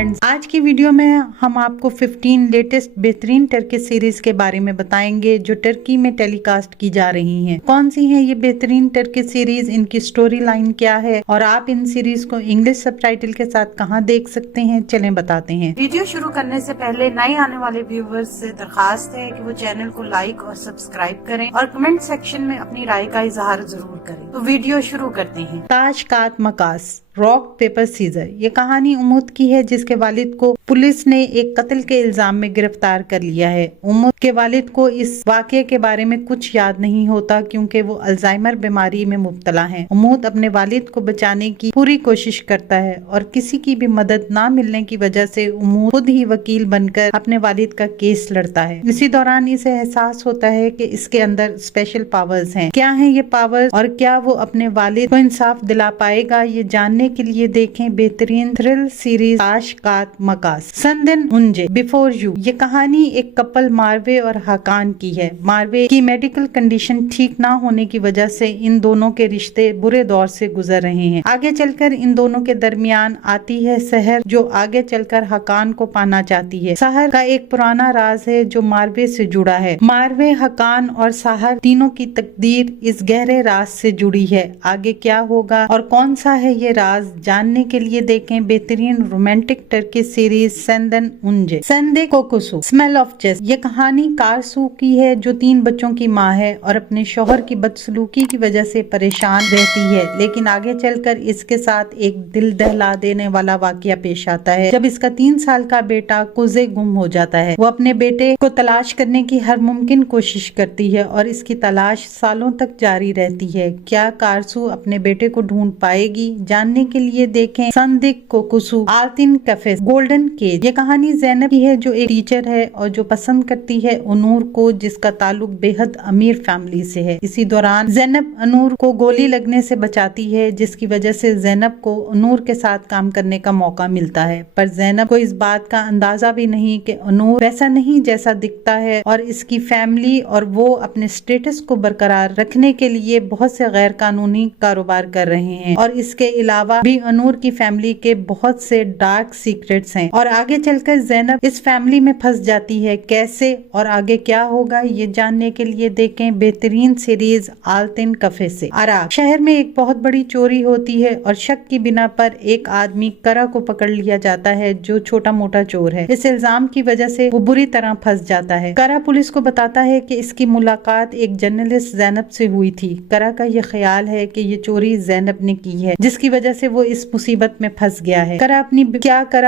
Friends, आज की video में हम आपको 15 लेटेस्ट बेहतरीन टर्किश सीरीज के बारे में बताएंगे जो टर्की में टेलीकास्ट की जा रही हैं। कौन सी हैं ये बेहतरीन टर्किश सीरीज, इनकी स्टोरी लाइन क्या है और आप इन सीरीज को इंग्लिश सबटाइटल के साथ कहां देख सकते हैं, चलें बताते हैं। वीडियो शुरू करने से पहले नए आने वाले व्यूवर्स से दरखास्त है कि वो चैनल को लाइक और सब्सक्राइब करें और कमेंट सेक्शन में अपनी राय का इजहार जरूर करें। तो वीडियो शुरू करते हैं। ताशकात मकास, रॉक पेपर सीजर। ये कहानी उमूद की है जिसके वालिद को पुलिस ने एक कत्ल के इल्जाम में गिरफ्तार कर लिया है। उमूद के वालिद को इस वाकये के बारे में कुछ याद नहीं होता क्योंकि वो अल्जाइमर बीमारी में मुब्तला हैं। उमूद अपने वालिद को बचाने की पूरी कोशिश करता है और किसी की भी मदद ना मिलने की वजह से उमूद खुद ही वकील बनकर अपने वालिद का केस लड़ता है। इसी दौरान इसे एहसास होता है कि इसके अंदर स्पेशल पावर्स हैं। क्या हैं ये पावर्स और क्या वो अपने वालिद को इंसाफ दिला पाएगा, ये जानने के लिए देखें बेहतरीन थ्रिल सीरीज ताशकात मकास। संदिन उंजे बिफोर यू। ये कहानी एक कपल मारवे और हाकान की है। मारवे की मेडिकल कंडीशन ठीक ना होने की वजह से इन दोनों के रिश्ते बुरे दौर से गुजर रहे हैं। आगे चलकर इन दोनों के दरमियान आती है सहर जो आगे चलकर हाकान को पाना चाहती है। सहर का एक पुराना राज है जो मारवे से जुड़ा है। मारवे, हाकान और सहर तीनों की तकदीर इस गहरे राज से जुड़ी है। आगे क्या होगा और कौन सा है ये राज, जानने के लिए देखें बेहतरीन रोमांटिक टर्किश सीरीज सेंदन उंजे। सेंदे कोकोसू, स्मेल ऑफ चेस्ट। ये कहानी कारसू की है जो 3 बच्चों की माँ है और अपने शौहर की बदसलूकी की वजह से परेशान रहती है। लेकिन आगे चलकर इसके साथ एक दिल दहला देने वाला वाकया पेश आता है जब इसका 3 साल का बेटा कुजे गुम हो जाता है। वो अपने बेटे को तलाश करने की हर मुमकिन कोशिश करती है और इसकी तलाश सालों तक जारी रहती है। क्या कारसू अपने बेटे को ढूंढ पाएगी, जानने के लिए देखें संदिक कोकुसू आल्तिन कैफे गोल्डन केज। ये कहानी ज़ैनब की है जो एक टीचर है और जो पसंद करती है अनूर को जिसका ताल्लुक बेहद अमीर फैमिली से है। इसी दौरान ज़ैनब अनूर को गोली लगने से बचाती है जिसकी वजह से ज़ैनब को अनूर के साथ काम करने का मौका मिलता है। पर ज़ैनब को इस बात का अंदाजा भी नहीं कि अनूर वैसा नहीं जैसा दिखता है और इसकी फैमिली और वो अपने स्टेटस को बरकरार रखने के लिए बहुत से गैर कानूनी कारोबार कर रहे हैं और इसके अलावा भी अनूर की फैमिली के बहुत से डार्क सीक्रेट्स हैं और आगे चलकर ज़ैनब इस फैमिली में फंस जाती है। कैसे और आगे क्या होगा ये जानने के लिए देखें बेहतरीन सीरीज आल्तिन कफे से। अराक शहर में एक बहुत बड़ी चोरी होती है और शक की बिना पर एक आदमी करा को पकड़ लिया जाता है जो छोटा मोटा चोर है। इस इल्जाम की वजह से वो बुरी तरह फंस जाता है। करा पुलिस को बताता है कि इसकी मुलाकात एक जर्नलिस्ट ज़ैनब से हुई थी। करा का ये ख्याल है कि ये चोरी ज़ैनब ने की है जिसकी वजह से वो इस मुसीबत में फंस गया है। करा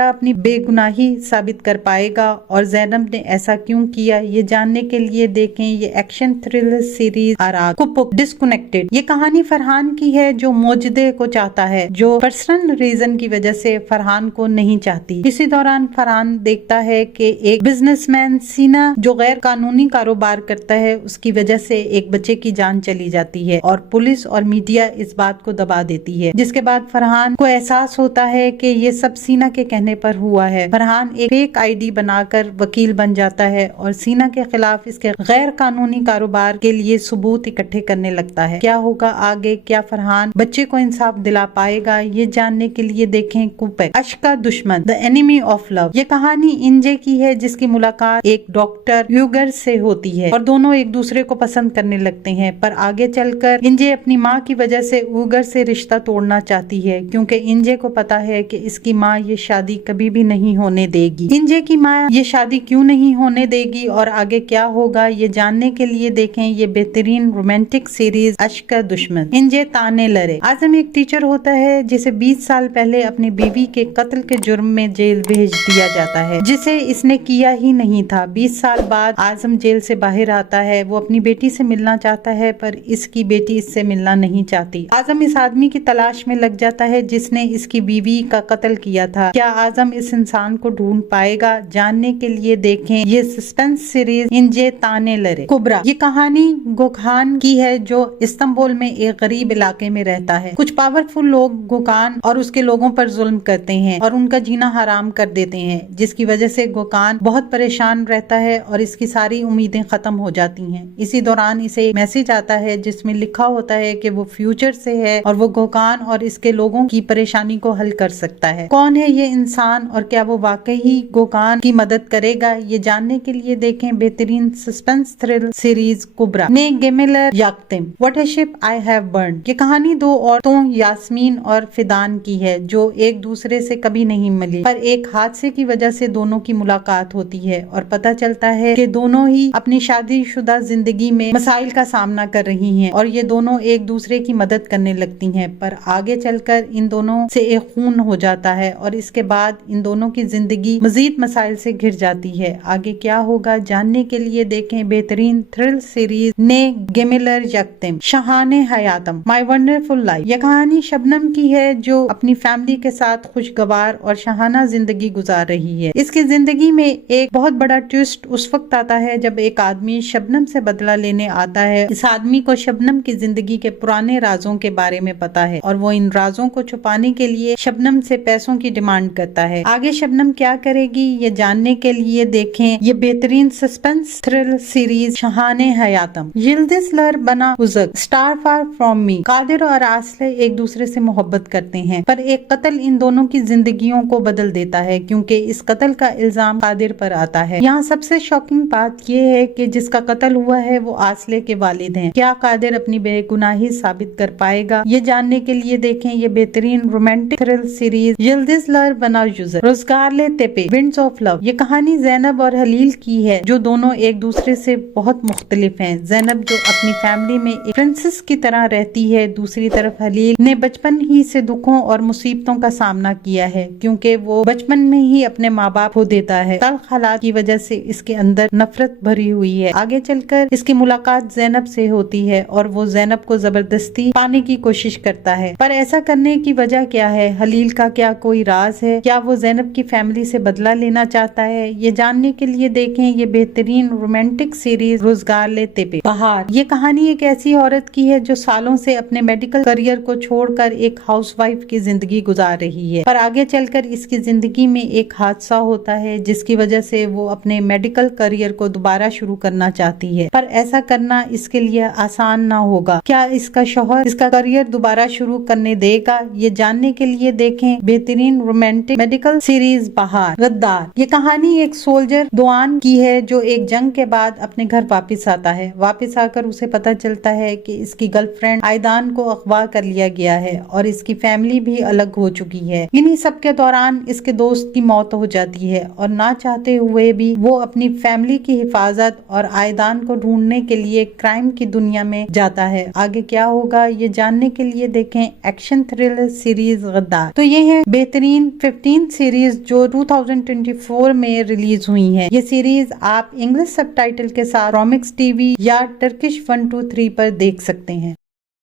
अपनी बेगुनाही साबित कर पाएगा और ज़ैनब ने ऐसा क्यों किया, ये जानने के लिए देखें ये एक्शन थ्रिलर सीरीज अराक कुपुक डिस्कनेक्टेड। ये कहानी फरहान की है जो मौजूदे को चाहता है जो पर्सनल रीजन की वजह से फरहान को नहीं चाहती। इसी दौरान फरहान देखता है कि एक बिजनेसमैन सीना जो गैर कानूनी कारोबार करता है उसकी वजह से एक बच्चे की जान चली जाती है और पुलिस और मीडिया इस बात को दबा देती है। जिसके बाद फरहान को एहसास होता है कि ये सब सीना के कहने पर हुआ है। फरहान एक फेक आईडी बनाकर वकील बन जाता है और सीना के खिलाफ इसके गैर कानूनी कारोबार के लिए सबूत इकट्ठे करने लगता है। क्या होगा आगे, क्या फरहान बच्चे को इंसाफ दिला पाएगा, ये जानने के लिए देखें कुपेक अश्क का दुश्मन द एनिमी ऑफ लव। ये कहानी इंजे की है जिसकी मुलाकात एक डॉक्टर यूगर से होती है और दोनों एक दूसरे को पसंद करने लगते हैं। पर आगे चलकर इंजे अपनी माँ की वजह से यूगर से रिश्ता तोड़ना चाहती है क्योंकि इंजे को पता है कि इसकी माँ ये शादी कभी भी नहीं होने देगी। इंजे की माँ ये शादी क्यों नहीं होने देगी और आगे क्या होगा ये जानने के लिए देखें ये बेहतरीन रोमांटिक सीरीज अश्क का दुश्मन। इंजे ताने लड़े। आजम एक टीचर होता है जिसे 20 साल पहले अपनी बीवी के कत्ल के जुर्म में जेल भेज दिया जाता है जिसे इसने किया ही नहीं था। 20 साल बाद आजम जेल से बाहर आता है। वो अपनी बेटी से मिलना चाहता है पर इसकी बेटी इससे मिलना नहीं चाहती। आजम इस आदमी की तलाश में लग जाता है जिसने इसकी बीवी का कत्ल किया था। क्या आजम इस इंसान को ढूंढ पाएगा, जानने के लिए देखें ये सस्पेंस सीरीज इंजे ताने लड़े। कुबरा ये कहानी गोखान की है जो इस्तांबुल में एक गरीब इलाके में रहता है। कुछ पावरफुल लोग गोखान और उसके लोगों पर जुल्म करते हैं और उनका जीना हराम कर देते हैं जिसकी वजह से गोखान बहुत परेशान रहता है और इसकी सारी उम्मीदें खत्म हो जाती हैं। इसी दौरान इसे एक मैसेज आता है जिसमें लिखा होता है कि वो फ्यूचर से है और वो गोखान और इसके लोगों लोगों की परेशानी को हल कर सकता है। कौन है ये इंसान और क्या वो वाकई ही गोकान की मदद करेगा, ये जानने के लिए देखें बेहतरीन सस्पेंस थ्रिल सीरीज कुबरा ने गेमिलर याक्तिम what a ship I have burn. ये कहानी दो औरतों यास्मीन और फिदान की है जो एक दूसरे से कभी नहीं मिली, पर एक हादसे की वजह से दोनों की मुलाकात होती है और पता चलता है कि दोनों ही अपनी शादीशुदा जिंदगी में मसाइल का सामना कर रही हैं और ये दोनों एक दूसरे की मदद करने लगती हैं। पर आगे चलकर इन दोनों से एक खून हो जाता है और इसके बाद इन दोनों की जिंदगी मजीद मसाइल से घिर जाती है। आगे क्या होगा जानने के लिए देखें बेहतरीन थ्रिल सीरीज ने गेमिलर यक्तिम शहाने हयातम माई वंडरफुल लाइफ। यह कहानी शबनम की है जो अपनी फैमिली के साथ खुशगवार और शहाना जिंदगी गुजार रही है। इसकी जिंदगी में एक बहुत बड़ा ट्विस्ट उस वक्त आता है जब एक आदमी शबनम से बदला लेने आता है। इस आदमी को शबनम की जिंदगी के पुराने राजों के बारे में पता है और वो इन राजों को छुपाने के लिए शबनम से पैसों की डिमांड करता है। आगे शबनम क्या करेगी ये जानने के लिए देखें ये बेहतरीन सस्पेंस थ्रिल सीरीज शहाने हयातम। यिल्दिज लर बना उज़क स्टार फार फ्रॉम मी। कादिर और आसले एक दूसरे से मोहब्बत करते हैं पर एक कत्ल इन दोनों की जिंदगियों को बदल देता है क्योंकि इस कत्ल का इल्जाम कादिर पर आता है। यहाँ सबसे शॉकिंग बात यह है कि जिसका कत्ल हुआ है वो आसले के वालिद हैं। क्या कादिर अपनी बेगुनाही साबित कर पाएगा ये जानने के लिए देखें ये बेहतरीन रोमांटिक थ्रिल सीरीज यिल्दिज लर बना उज़क रोजगार ले तेपे विंड्स ऑफ लव। ये कहानी ज़ैनब और हलील की है जो दोनों एक दूसरे से बहुत मुख्तलिफ हैं। ज़ैनब जो अपनी फैमिली में एक प्रिंसेस की तरह रहती है, दूसरी तरफ हलील ने बचपन ही से दुखों और मुसीबतों का सामना किया है क्योंकि वो बचपन में ही अपने माँ बाप खो देता है। तल्ख हालात की वजह से इसके अंदर नफरत भरी हुई है। आगे चलकर इसकी मुलाकात ज़ैनब से होती है और वो ज़ैनब को जबरदस्ती पाने की कोशिश करता है, पर ऐसा करने की वजह क्या है? हलील का क्या कोई राज है? क्या वो ज़ैनब की फैमिली से बदला लेना चाहता है? ये जानने के लिए देखें ये बेहतरीन रोमांटिक सीरीज रोजगार ले तेपे। बहार ये कहानी एक ऐसी औरत की है जो सालों से अपने मेडिकल करियर को छोड़कर एक हाउसवाइफ की जिंदगी गुजार रही है, पर आगे चलकर इसकी जिंदगी में एक हादसा होता है जिसकी वजह से वो अपने मेडिकल करियर को दोबारा शुरू करना चाहती है, पर ऐसा करना इसके लिए आसान ना होगा। क्या इसका शौहर इसका करियर दोबारा शुरू करने देगा? ये जानने के लिए देखें बेहतरीन रोमांटिक मेडिकल सीरीज बहार। गद्दार ये कहानी एक सोल्जर दुआन की है जो एक जंग के बाद अपने घर वापस आता है। वापस आकर उसे पता चलता है कि इसकी गर्लफ्रेंड आयदान को अगवा कर लिया गया है और इसकी फैमिली भी अलग हो चुकी है। इन्हीं सब के दौरान इसके दोस्त की मौत हो जाती है और ना चाहते हुए भी वो अपनी फैमिली की हिफाजत और आयदान को ढूंढने के लिए क्राइम की दुनिया में जाता है। आगे क्या होगा ये जानने के लिए देखें एक्शन थ्रिलर सीरीज गद्दार। तो ये है बेहतरीन 15 सीरीज जो 2024 में रिलीज हुई है। ये सीरीज आप इंग्लिश सबटाइटल के साथ रॉमिक्स टीवी या टर्किश 123 पर देख सकते हैं।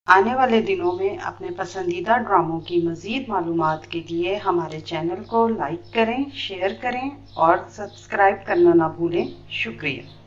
आने वाले दिनों में अपने पसंदीदा ड्रामों की मजीद मालूमात के लिए हमारे चैनल को लाइक करें, शेयर करें और सब्सक्राइब करना ना भूलें। शुक्रिया।